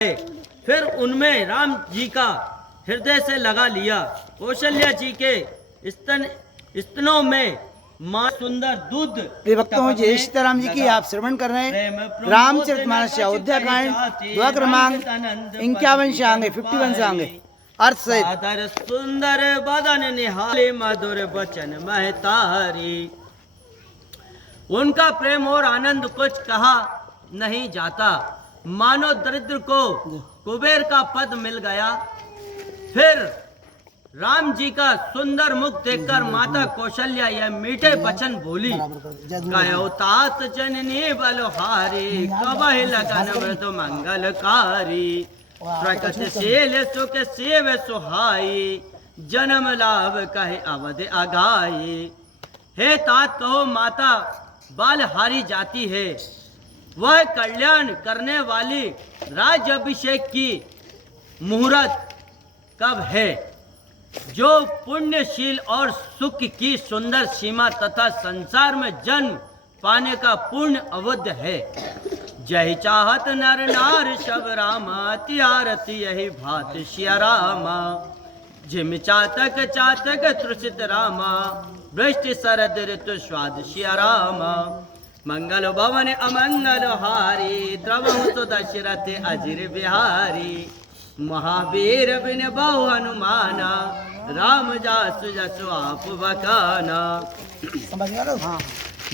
फिर उनमें राम जी का हृदय से लगा लिया। कौशल्या जी के स्तनों में मां सुंदर दूध। भक्तों जय सीताराम जी की आप श्रवण कर रहे हैं रामचरितमानस अयोध्या कांड दुआ क्रमांक 51 शांगे 51 शांगे अर्थ सहित। सुंदर बदन निहाले मधुर बचन महतारी। उनका प्रेम और आनंद कुछ कहा नहीं जाता, मानो दरिद्र को कुबेर का पद मिल गया। फिर राम जी का सुंदर मुख देखकर माता कौशल्या यह मीठे वचन बोली, कहो तात जननी बलहारी कबहि लगन व्रत मंगलकारी। प्रगतिशील सुख सेव सुहाई जन्म लाभ कहे अवध अगाई। हे तात कहो माता बालहारी जाती है, वह कल्याण करने वाली राज्य अभिषेक की मुहूर्त कब है, जो पुण्यशील और सुख की सुंदर सीमा तथा संसार में जन्म पाने का पूर्ण अवध है। जय चाहत नर नार शब रामा त्यारती यही भात सिया रामा। जिम चातक चातक तृषित रामा वृष्टि शरद ऋतु स्वाद सिया रामा। मंगल भवन अमंगल हारी द्रवहु तो दशरथ अजिर बिहारी। महावीर बिन बहु हनुमाना राम जासु जसु आप बकाना।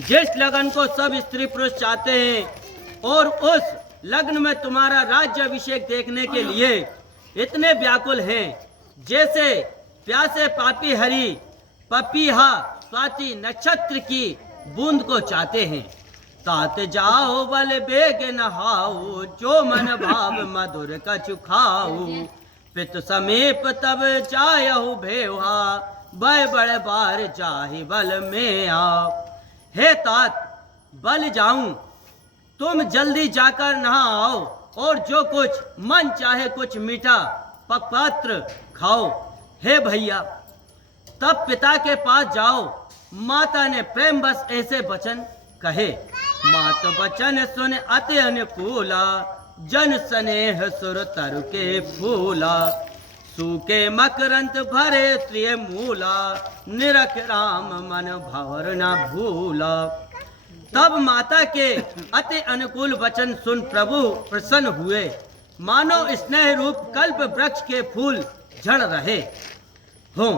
जिस लगन को सब स्त्री पुरुष चाहते हैं और उस लग्न में तुम्हारा राज्य अभिषेक देखने के लिए इतने व्याकुल हैं, जैसे प्यासे पापी हरि पपीहा स्वाति नक्षत्र की बूंद को चाहते हैं। तात जाओ बल बेग नहाओ जो मन भाव मधुर कछु खाओ। पितु समीप तब जायहु भेवा बय बड़े बार जाहि बल में आओ। हे तात बल जाऊं, तुम जल्दी जाकर नहा आओ और जो कुछ मन चाहे कुछ मीठा पकपात्र खाओ। हे भैया तब पिता के पास जाओ। माता ने प्रेम बस ऐसे वचन कहे, मात बचन सुन अति अनुकूला जन स्नेह सुर तरु के फूला। सूके मकरंत भरे त्रिय मूला निरख राम मन भवर न भूला। तब माता के अति अनुकूल वचन सुन प्रभु प्रसन्न हुए, मानो स्नेह रूप कल्प वृक्ष के फूल झड़ रहे हों।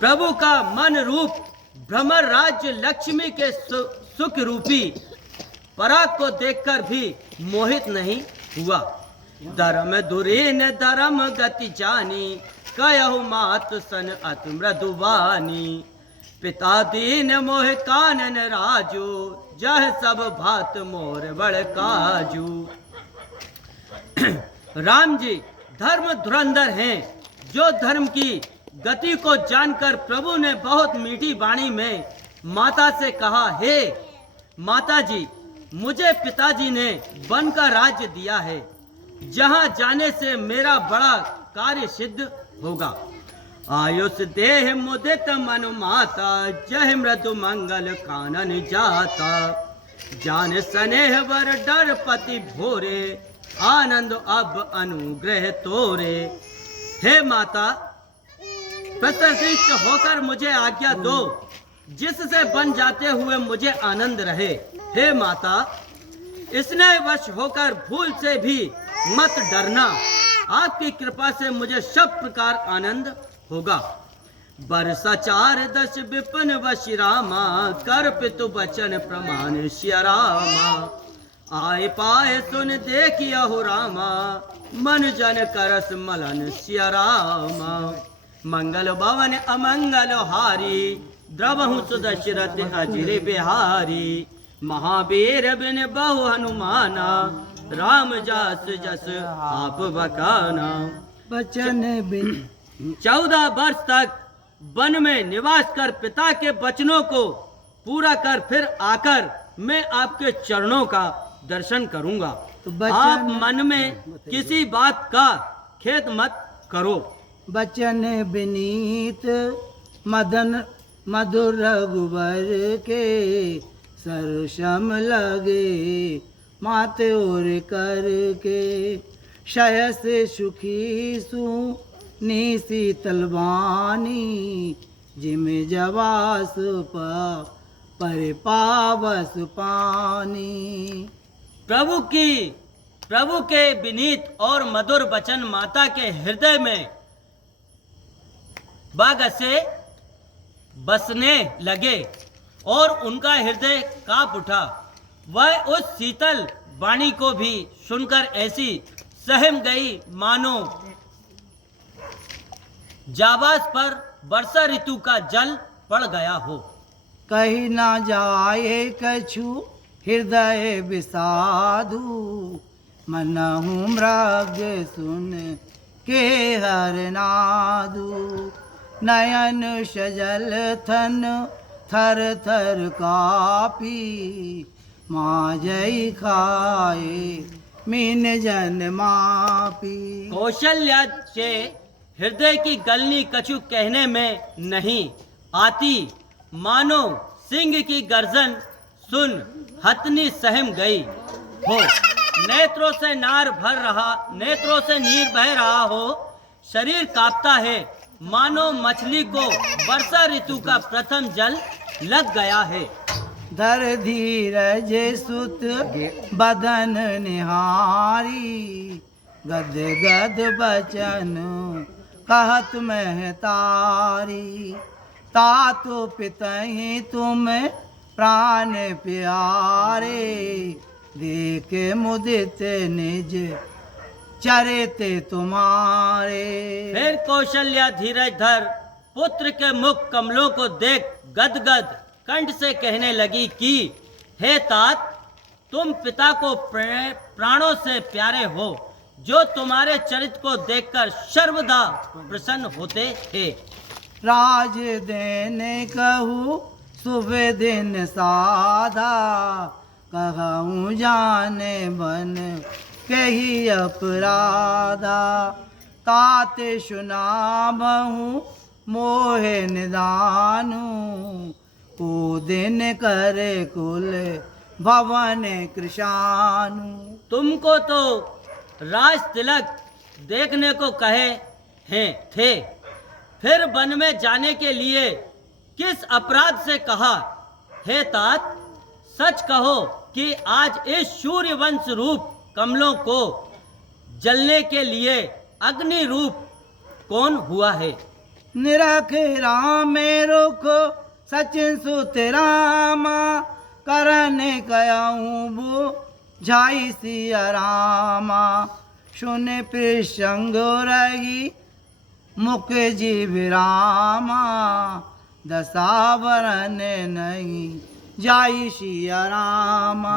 प्रभु का मन रूप भ्रमर राज्य लक्ष्मी के सुख रूपी पराग को देखकर भी मोहित नहीं हुआ। धर्म दुरीन धर्म गति जानी कयहु मात सन अति मृदुवानी। पिता दीन मोह कानन राजू जह सब भात मोर बड़ काजू। राम जी धर्म धुरंधर हैं, जो धर्म की गति को जानकर प्रभु ने बहुत मीठी वाणी में माता से कहा, हे माता जी मुझे पिताजी ने वन का राज्य दिया है, जहां जाने से मेरा बड़ा कार्य सिद्ध होगा। आयुष देह मुदित मनु माता जय मृदु मंगल कानन जाता। जान स्नेह वर डर पति भोरे आनंद अब अनुग्रह तोरे। हे माता प्रतिष्ठित होकर मुझे आज्ञा दो, जिससे बन जाते हुए मुझे आनंद रहे। हे माता इसने वश होकर भूल से भी मत डरना, आपकी कृपा से मुझे सब प्रकार आनंद होगा। बरसा 4 10 विपिन वश रामा कर पितु बचन प्रमाण सिया रामा। आए पाए सुन देखियहु रामा मन जन करस मलन सिया रामा। मंगल भवन अमंगल हारी द्रवहु सुदशरथ अजिर बिहारी। महावीर बिन बहु हनुमाना राम जास जस आप बकाना। बचन बिन 14 वर्ष तक वन में निवास कर पिता के वचनों को पूरा कर फिर आकर मैं आपके चरणों का दर्शन करूंगा। आप मन में किसी बात का खेद मत करो। बचन विनीत मदन मधुर रघुवर के सरसम लगे मात और करके शय से सुखी सु नीसी तलवानी जिम जवास पर पावस पानी। प्रभु के विनीत और मधुर वचन माता के हृदय में बाग से बसने लगे और उनका हृदय कांप उठा। वह उस शीतल वाणी को भी सुनकर ऐसी सहम गई मानो जाबाज पर वर्षा ऋतु का जल पड़ गया हो। कही ना जाए कछु हृदय विषादु मनहु मृग सुन के हरनादु। नयन सजल थन थर थर कापी माँ जय खाए मीन जन मापी। कौशल्या से हृदय की गलनी कछु कहने में नहीं आती। मानो सिंह की गर्जन सुन हथनी सहम गई हो। नेत्रों से नीर बह रहा हो। शरीर कांपता है मानो मछली को वर्षा ऋतु का प्रथम जल लग गया है। धर धीरज सुत बदन निहारी गद गद बचन कहत महतारी। तातो पितहि तुम प्राण प्यारे देख मुदित निज चरते तुम्हारे। फिर कौशल्या धीरज धर पुत्र के मुख कमलों को देख गदगद कंठ से कहने लगी कि हे तात, तुम पिता को प्राणों से प्यारे हो, जो तुम्हारे चरित्र को देखकर सर्वदा प्रसन्न होते थे। राज देने कहूँ सुबह दिन साधा कहूँ जाने बन कही अपराधा। ताते सुनामहूँ मोहे निदानु को दिन करे कुल भवन कृशानु। तुमको तो राज तिलक देखने को कहे हैं थे, फिर वन में जाने के लिए किस अपराध से कहा। हे तात, सच कहो कि आज इस सूर्य वंश रूप कमलों को जलने के लिए अग्नि रूप कौन हुआ है। निरख राम रुख सचिन सुत रामा करन कयाऊँ बो झाई सिया रामा। सुन प्रसंग रही मुख जीव रामा दशावरन नहीं जाई सिया रामा।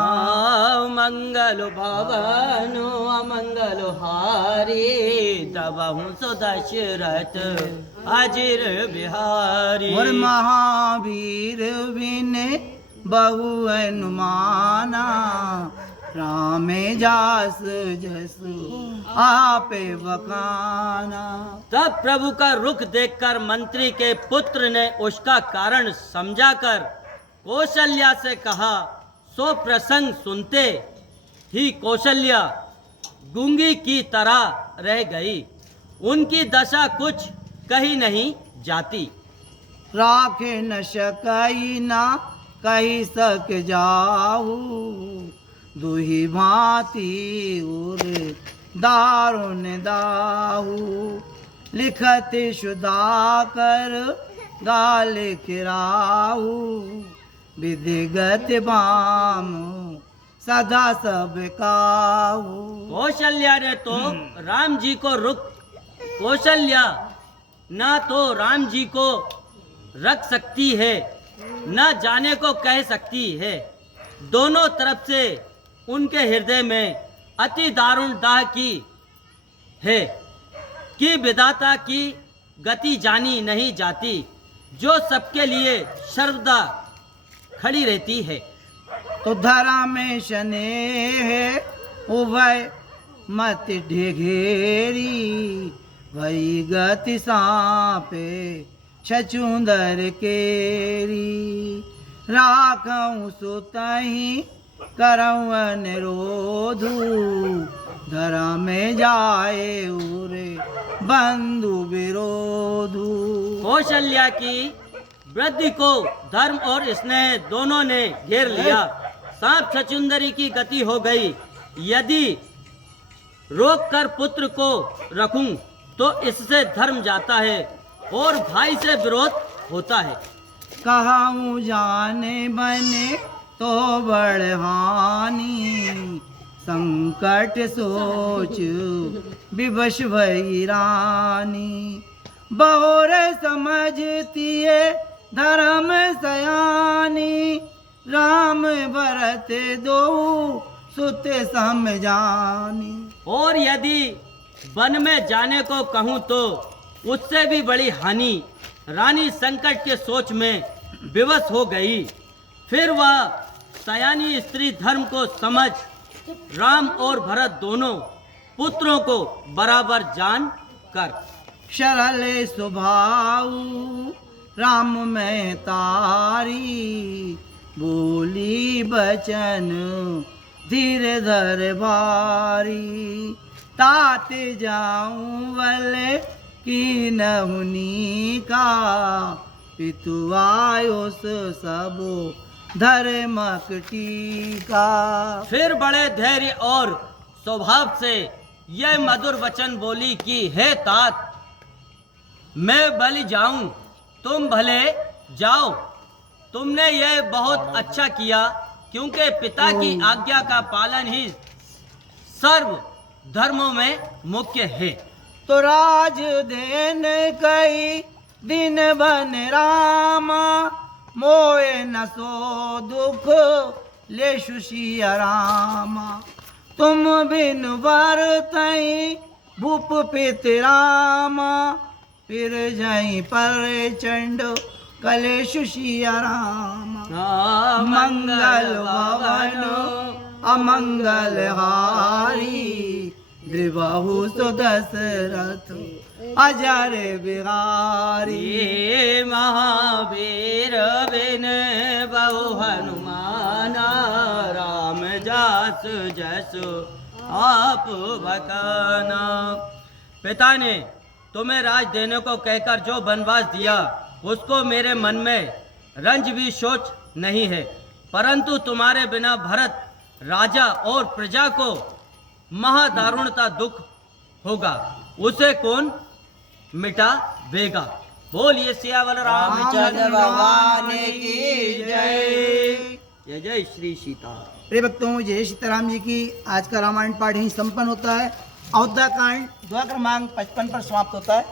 मंगल भवन अमंगल हारी तबहु सो दशरथ अजिर बिहारी। और महावीर विने बहु अनुमाना रामे जास जसु आपे बखाना। तब प्रभु का रुख देखकर मंत्री के पुत्र ने उसका कारण समझाकर कौशल्या से कहा। सो प्रसंग सुनते ही कौशल्या गूंगी की तरह रह गई। उनकी दशा कुछ कही नहीं जाती। राखे न सकई ना कही सक जाहू दुही भांति उर दारुण दाहू। लिखत सुधाकर गाल किराहू विधिगत बाम सदा सब काहू। कौशल्या ने तो राम जी को कौशल्या ना तो राम जी को रख सकती है, न जाने को कह सकती है। दोनों तरफ से उनके हृदय में अति दारुण दाह की है कि विधाता की गति जानी नहीं जाती, जो सबके लिए सर्वदा खड़ी रहती है। तो धरा में शने है उभय मत ढेघेरी भई गति सांपे छचुंदर केरी। राखऊं सुतहि करऊँ निरोधु धर्म में जाए उरे बंधु विरोधु। कौशल्या की वृद्धि को धर्म और स्नेह दोनों ने घेर लिया। सांप छछुंदरी की गति हो गई। यदि रोक कर पुत्र को रखूं तो इससे धर्म जाता है और भाई से विरोध होता है। कहाऊँ जाने बने तो बढ़हानी संकट सोच विवश भई रानी। बहुर समझती है धर्म सयानी राम भरत दो सुत समझानी। और यदि वन में जाने को कहूँ तो उससे भी बड़ी हानि। रानी संकट के सोच में विवश हो गई। फिर वह सयानी स्त्री धर्म को समझ राम और भरत दोनों पुत्रों को बराबर जान कर सरल स्वभाव राम में तारी बोली बचन धीरे धर भारी। तात जाऊं वले की नहुनी का पितु आयुष सबो धर्मक टीका। फिर बड़े धैर्य और स्वभाव से यह मधुर वचन बोली कि हे तात, मैं भले जाऊं तुम भले जाओ। तुमने यह बहुत अच्छा किया क्योंकि पिता की आज्ञा का पालन ही सर्व धर्मों में मुख्य है। तो राज देन कई दिन बन रामा मोए न सो दुख ले सुशिया रामा। तुम बिन वर्तई भूप पित रामा फिर जाई पर चंड कले सुशिया रामा। मंगल भवन अमंगल हारी द्रिबाहु सो दशरथ अजर बिहारी। ये महावीर बिन बहु हनुमाना राम जास जस आप बकाना। पिता ने तुम्हें राज देने को कहकर जो वनवास दिया उसको मेरे मन में रंज भी सोच नहीं है, परंतु तुम्हारे बिना भरत राजा और प्रजा को महादारुणता दुख होगा, उसे कौन मिटा देगा। बोलिए सियावर रामचंद्र भगवान की जय। जय जय श्री सीता। प्रिय भक्तों, जय सीताराम जी की। आज का रामायण पाठ यहीं संपन्न होता है। अयोध्या कांड 2 क्रमांक 55 पर समाप्त होता है।